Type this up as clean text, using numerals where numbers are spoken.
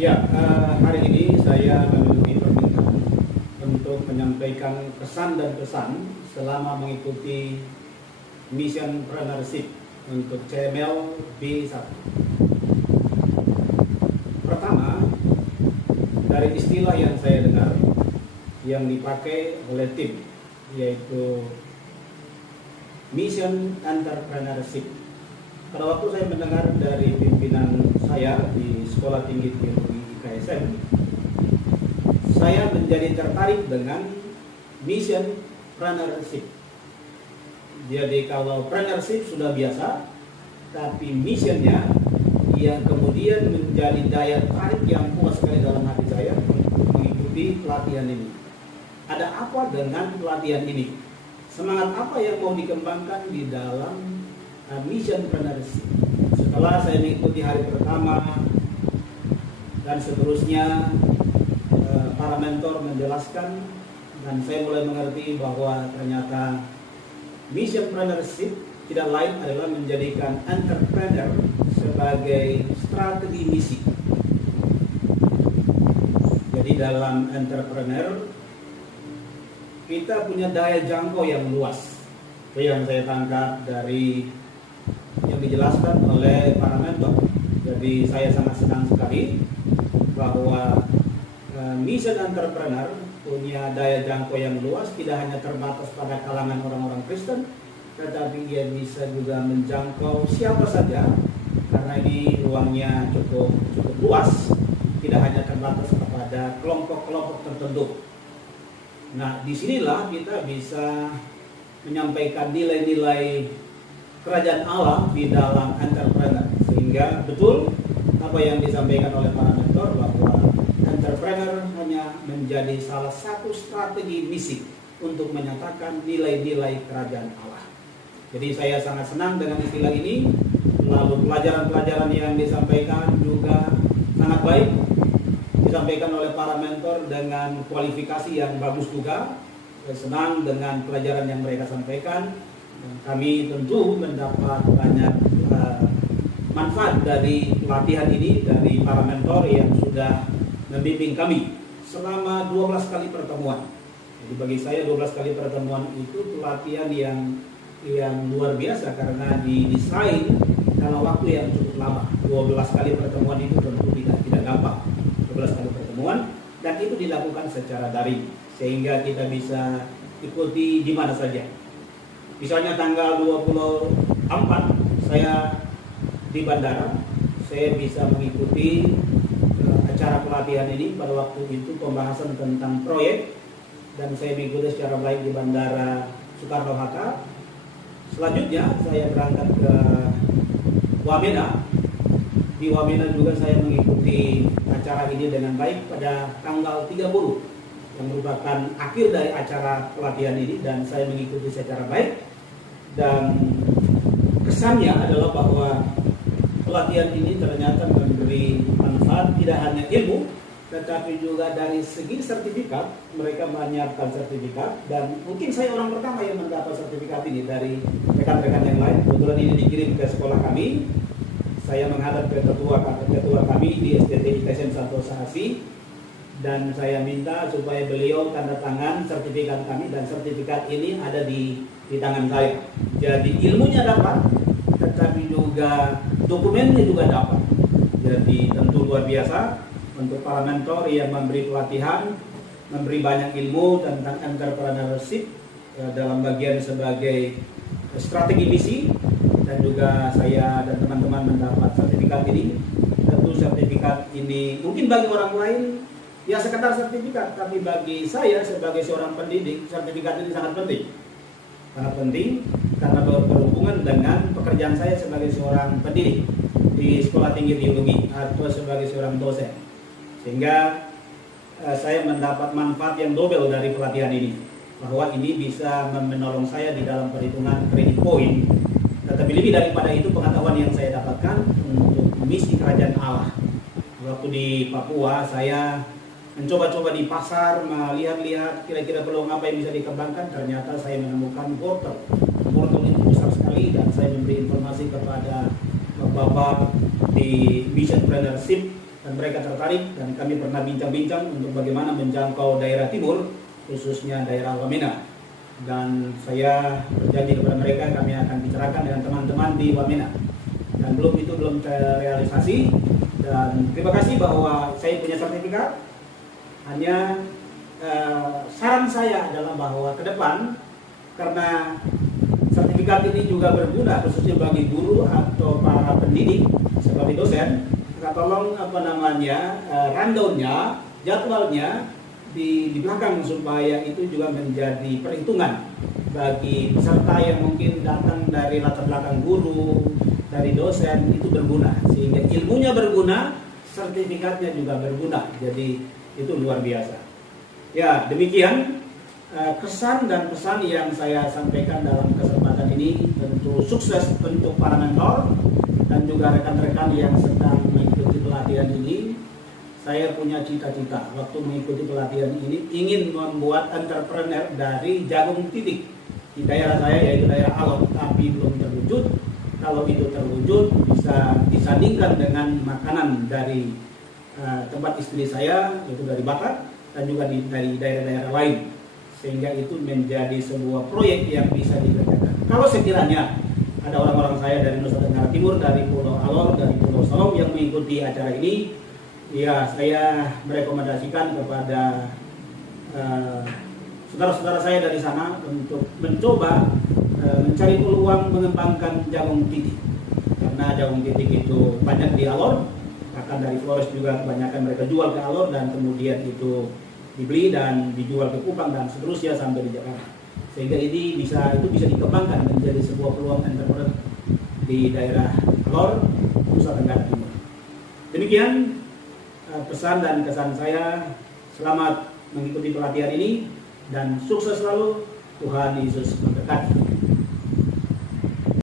Ya, hari ini saya memenuhi permintaan untuk menyampaikan pesan dan pesan selama mengikuti Mission Preneurship untuk CML B1. Pertama, dari istilah yang saya dengar yang dipakai oleh tim, yaitu Mission Entrepreneurship. Pada waktu saya mendengar dari pimpinan saya di Sekolah Tinggi Teologi IKSM, saya menjadi tertarik dengan Mission Preneurship. Jadi kalau preneurship sudah biasa, tapi missionnya yang kemudian menjadi daya tarik yang kuat sekali dalam hati saya untuk mengikuti pelatihan ini. Ada apa dengan pelatihan ini? Semangat apa yang mau dikembangkan di dalam Mission Preneurship? Setelah saya mengikuti hari pertama dan seterusnya, para mentor menjelaskan dan saya mulai mengerti bahwa ternyata Mission Preneurship tidak lain adalah menjadikan entrepreneur sebagai strategi misi. Jadi dalam entrepreneur kita punya daya jangkau yang luas. Itu yang saya tangkap dari yang dijelaskan oleh para mentor. Jadi saya sangat senang sekali bahwa mission entrepreneur punya daya jangkau yang luas, tidak hanya terbatas pada kalangan orang-orang Kristen, tetapi dia bisa juga menjangkau siapa saja karena ini ruangnya cukup luas, tidak hanya terbatas kepada kelompok-kelompok tertentu. Nah, disinilah kita bisa menyampaikan nilai-nilai kerajaan Allah di dalam entrepreneur, sehingga betul apa yang disampaikan oleh para mentor bahwa entrepreneur hanya menjadi salah satu strategi misi untuk menyatakan nilai-nilai kerajaan Allah. Jadi saya sangat senang dengan istilah ini. Lalu pelajaran-pelajaran yang disampaikan juga sangat baik, disampaikan oleh para mentor dengan kualifikasi yang bagus juga. Saya senang dengan pelajaran yang mereka sampaikan. Kami tentu mendapat banyak manfaat dari pelatihan ini dari para mentor yang sudah membimbing kami selama 12 kali pertemuan. Jadi bagi saya 12 kali pertemuan itu pelatihan yang luar biasa karena didesain dalam waktu yang cukup lama. 12 kali pertemuan itu tentu tidak gampang. 12 kali pertemuan dan itu dilakukan secara daring sehingga kita bisa ikuti di mana saja. Misalnya tanggal 24 saya di bandara, saya bisa mengikuti acara pelatihan ini. Pada waktu itu pembahasan tentang proyek dan saya mengikuti secara baik di Bandara Soekarno-Hatta. Selanjutnya saya berangkat ke Wamena. Di Wamena juga saya mengikuti acara ini dengan baik pada tanggal 30 yang merupakan akhir dari acara pelatihan ini dan saya mengikuti secara baik. Dan kesannya adalah bahwa pelatihan ini ternyata memberi manfaat tidak hanya ilmu, tetapi juga dari segi sertifikat. Mereka menyiapkan sertifikat dan mungkin saya orang pertama yang mendapat sertifikat ini dari rekan-rekan yang lain. Kebetulan ini dikirim ke sekolah kami. Saya menghadap ke ketua kami di STT IKSM Santosa Asi dan saya minta supaya beliau tanda tangan sertifikat kami dan sertifikat ini ada di tangan saya. Jadi ilmunya dapat, tetapi juga dokumennya juga dapat. Jadi tentu luar biasa untuk para mentor yang memberi pelatihan, memberi banyak ilmu tentang entrepreneurship dalam bagian sebagai strategi misi, dan juga saya dan teman-teman mendapat sertifikat ini. Tentu sertifikat ini mungkin bagi orang lain ya sekedar sertifikat, tapi bagi saya sebagai seorang pendidik sertifikat ini sangat penting. Sangat penting karena berhubungan dengan pekerjaan saya sebagai seorang pendidik di Sekolah Tinggi Teologi atau sebagai seorang dosen. Sehingga saya mendapat manfaat yang double dari pelatihan ini. Bahwa ini bisa menolong saya di dalam perhitungan credit point. Tetapi lebih daripada itu pengetahuan yang saya dapatkan untuk misi kerajaan Allah. Waktu di Papua saya mencoba-coba di pasar, melihat-lihat kira-kira peluang apa yang bisa dikembangkan. Ternyata saya menemukan portal itu besar sekali dan saya memberi informasi kepada bapak di Mission Preneurship dan mereka tertarik, dan kami pernah bincang-bincang untuk bagaimana menjangkau daerah timur, khususnya daerah Wamena. Dan saya berjanji kepada mereka kami akan bicarakan dengan teman-teman di Wamena. Dan belum terrealisasi. Dan terima kasih bahwa saya punya sertifikat. Hanya saran saya adalah bahwa ke depan, karena sertifikat ini juga berguna khususnya bagi guru atau para pendidik sebagai dosen, maka tolong rundown-nya, jadwalnya di belakang supaya itu juga menjadi perhitungan bagi peserta yang mungkin datang dari latar belakang guru, dari dosen, itu berguna, sehingga ilmunya berguna, sertifikatnya juga berguna. Jadi itu luar biasa. Ya, demikian kesan dan pesan yang saya sampaikan dalam kesempatan ini. Tentu sukses untuk para mentor dan juga rekan-rekan yang sedang mengikuti pelatihan ini. Saya punya cita-cita waktu mengikuti pelatihan ini ingin membuat entrepreneur dari jagung titik di daerah saya, yaitu daerah Alor, tapi belum terwujud. Kalau itu terwujud, bisa disandingkan dengan makanan dari tempat istri saya, yaitu dari Batak, dan juga dari daerah-daerah lain, sehingga itu menjadi sebuah proyek yang bisa dikerjakan. Kalau sekiranya ada orang-orang saya dari Nusa Tenggara Timur, dari Pulau Alor, dari Pulau Salom yang mengikuti acara ini, ya, saya merekomendasikan kepada saudara-saudara saya dari sana untuk mencoba mencari peluang mengembangkan jagung titik. Karena jagung titik itu banyak di Alor, bahkan dari Flores juga kebanyakan mereka jual ke Alor dan kemudian itu dibeli dan dijual ke Kupang dan seterusnya sampai di Jakarta. Sehingga itu bisa dikembangkan menjadi sebuah peluang entrepreneur di daerah Alor, Nusa Tenggara Timur. Demikian pesan dan kesan saya. Selamat mengikuti pelatihan ini dan sukses selalu. Tuhan Yesus memberkati.